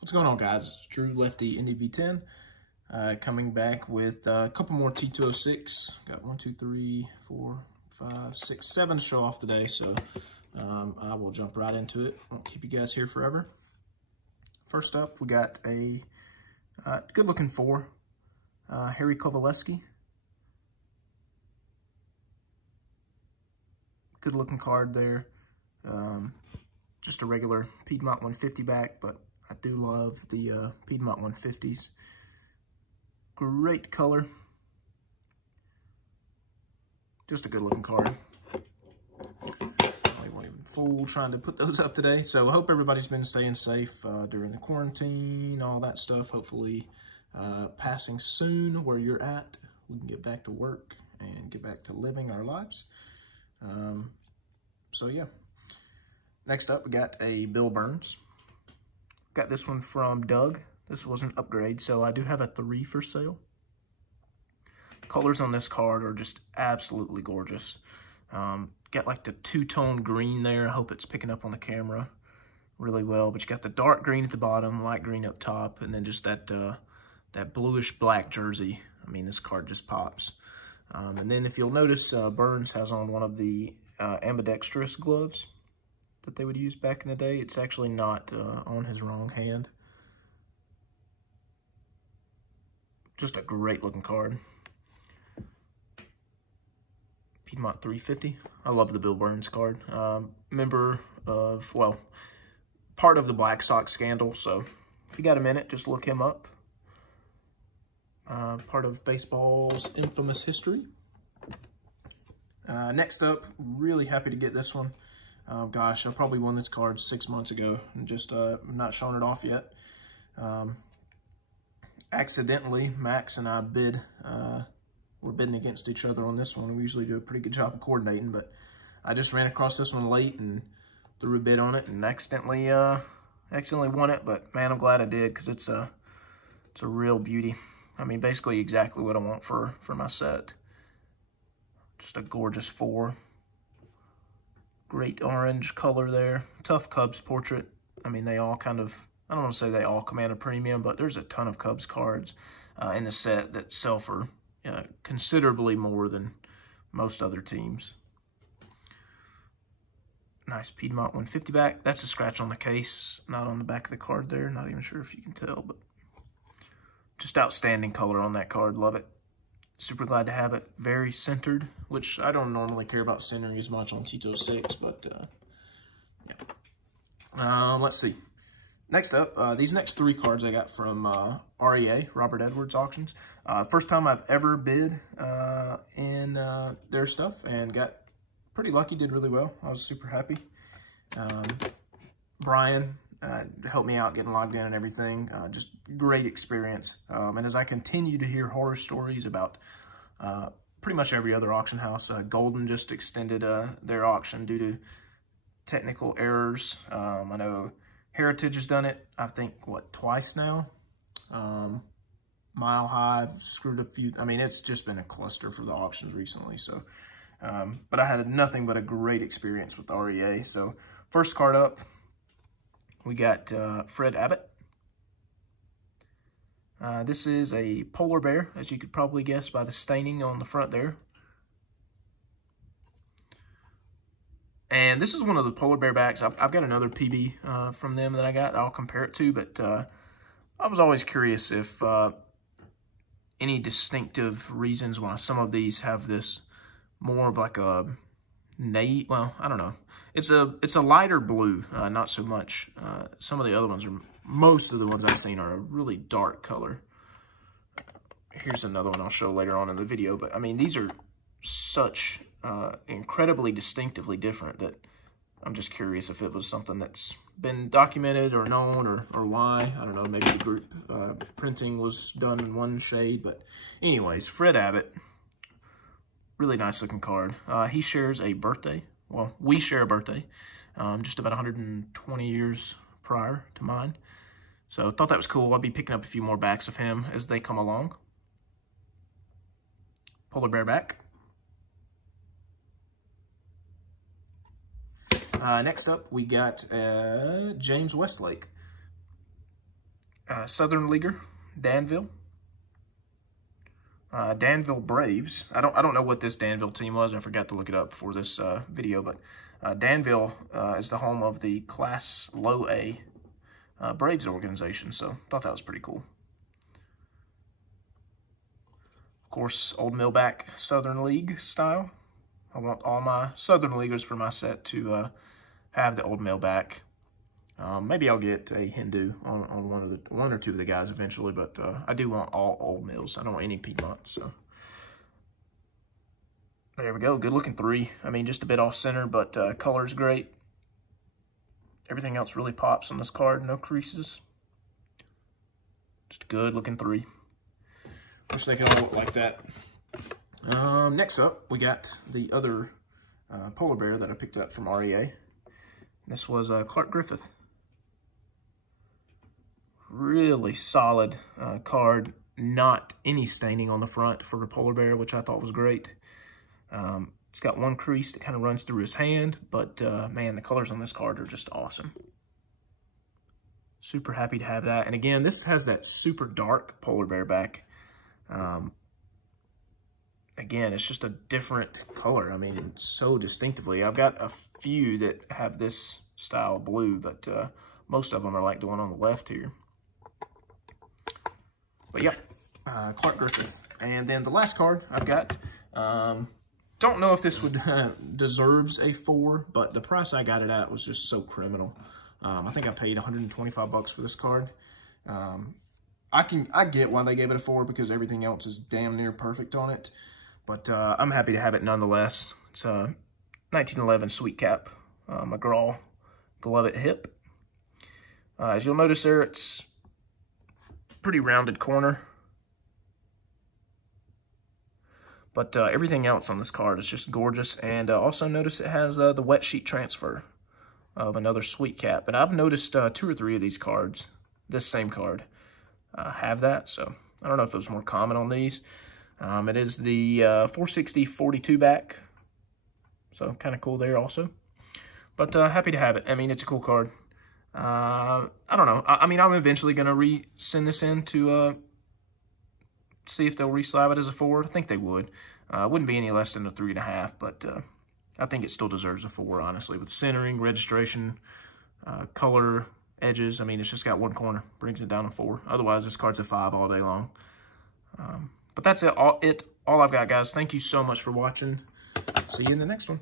What's going on, guys? It's Drew, Lefty, Indy V10, coming back with a couple more T206. Got 1, 2, 3, 4, 5, 6, 7 to show off today, so I will jump right into it. Won't keep you guys here forever. First up, we got a good-looking 4, Harry Kovaleski. Good-looking card there. Just a regular Piedmont 150 back, but I do love the Piedmont 150s. Great color. Just a good looking card. I won't even fool trying to put those up today. So I hope everybody's been staying safe during the quarantine, all that stuff. Hopefully passing soon where you're at. We can get back to work and get back to living our lives. So yeah. Next up, we got a Bill Burns. Got this one from Doug. This was an upgrade, so I do have a 3 for sale. Colors on this card are just absolutely gorgeous. Got like the two-tone green there. I hope it's picking up on the camera really well. But you got the dark green at the bottom, light green up top, and then just that that bluish black jersey. I mean, this card just pops. And then if you'll notice, Burns has on one of the ambidextrous gloves that they would use back in the day. It's actually not on his wrong hand. Just a great looking card. Piedmont 350. I love the Bill Burns card. Member of, well, part of the Black Sox scandal. So if you got a minute, just look him up. Part of baseball's infamous history. Next up, really happy to get this one. Gosh, I probably won this card 6 months ago and just not showing it off yet. Accidentally, Max and I we're bidding against each other on this one. We usually do a pretty good job of coordinating, but I just ran across this one late and threw a bid on it and accidentally won it. But man, I'm glad I did, because it's a real beauty. I mean, basically exactly what I want for my set. Just a gorgeous 4. Great orange color there. Tough Cubs portrait. I mean, they all kind of, I don't want to say they all command a premium, but there's a ton of Cubs cards in the set that sell for considerably more than most other teams. Nice Piedmont 150 back. That's a scratch on the case, not on the back of the card there. Not even sure if you can tell, but just outstanding color on that card. Love it. Super glad to have it. Very centered, which I don't normally care about centering as much on T206, but yeah. Let's see. Next up, these next 3 cards I got from REA, Robert Edwards Auctions. First time I've ever bid in their stuff and got pretty lucky, did really well. I was super happy. Brian helped me out getting logged in and everything. Just great experience. And as I continue to hear horror stories about pretty much every other auction house, Golden just extended their auction due to technical errors. I know Heritage has done it, I think, what, twice now? Mile High screwed a few. I mean, it's just been a cluster for the auctions recently. So, but I had nothing but a great experience with REA. So first card up, we got Fred Abbott. This is a polar bear, as you could probably guess by the staining on the front there. And this is one of the polar bear backs. I've got another PB from them that I got that I'll compare it to, but I was always curious if any distinctive reasons why some of these have this more of like a navy, well, I don't know. It's a lighter blue, not so much. Some of the other ones are, most of the ones I've seen are a really dark color. Here's another one I'll show later on in the video, but I mean, these are such incredibly distinctively different that I'm just curious if it was something that's been documented or known or why. I don't know, maybe the group printing was done in one shade, but anyways, Fred Abbott, really nice looking card. He shares a birthday. Well, we share a birthday, just about 120 years prior to mine. So I thought that was cool. I'll be picking up a few more backs of him as they come along. Polar bear back. Next up, we got James Westlake. Southern Leaguer, Danville. Danville Braves. I don't know what this Danville team was. I forgot to look it up before this video, but Danville is the home of the Class Low A Braves organization, so I thought that was pretty cool. Of course, Old Millback Southern League style. I want all my Southern Leaguers for my set to have the Old Millback. Maybe I'll get a Hindu on one or two of the guys eventually, but I do want all Old Mills. I don't want any Piedmont, so. There we go, good looking 3. I mean, just a bit off center, but color's great. Everything else really pops on this card, no creases. Just a good looking 3. Wish they could all look like that. Next up, we got the other polar bear that I picked up from REA. This was Clark Griffith. Really solid card. Not any staining on the front for a polar bear, which I thought was great. It's got one crease that kind of runs through his hand, but man, the colors on this card are just awesome. Super happy to have that. And again, this has that super dark polar bear back. Again, it's just a different color. I mean, so distinctively. I've got a few that have this style blue, but most of them are like the one on the left here. But yeah, Clark Griffith. And then the last card I've got, don't know if this would deserves a 4, but the price I got it at was just so criminal. I think I paid 125 bucks for this card. I get why they gave it a 4 because everything else is damn near perfect on it. But I'm happy to have it nonetheless. It's a 1911 Sweet Cap McGraw Glove Hip. As you'll notice there, it's pretty rounded corner. But everything else on this card is just gorgeous. And also notice it has the wet sheet transfer of another Sweet Cap. And I've noticed 2 or 3 of these cards, this same card, have that. So I don't know if it was more common on these. It is the 460 42 back. So kind of cool there also. But happy to have it. I mean, it's a cool card. I don't know. I mean, I'm eventually going to send this in to see if they'll re-slab it as a 4. I think they would. Wouldn't be any less than a 3.5, but I think it still deserves a 4, honestly. With centering, registration, color, edges. I mean, it's just got one corner. Brings it down to 4. Otherwise, this card's a 5 all day long. But that's it. All I've got, guys. Thank you so much for watching. See you in the next one.